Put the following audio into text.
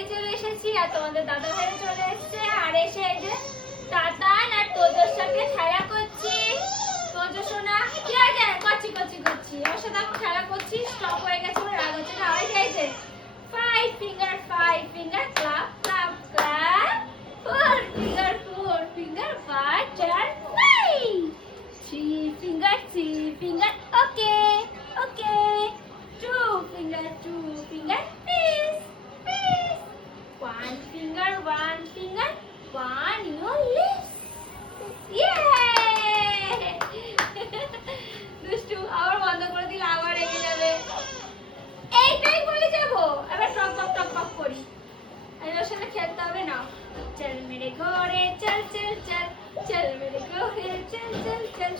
বাড়ি চলে এসেছি আর তোমাদের দাদা ভাই চলে এসেছে আর এসে এই যে তাতান আর তোজোর সাথে খেলা করছি। তোজো সোনা কি আছে করছি ওর সাথে আমি খেলা করছি, স্টপ হয়ে গেছে, ওর রাগ হচ্ছে না। ওই যে five finger clap clap clap, four finger five চার five, three finger okay two finger peace one finger one your lips, yeah দুষ্টু আবার বন্ধ করে দিলে আবার রেগে যাবে। এইটাই বলে যাবো এবার টক করি, আমি ওর সাথে খেলতে হবে না। চল মেরে ঘরে চল চল চল, চল মেরে ঘরে চল চল চল।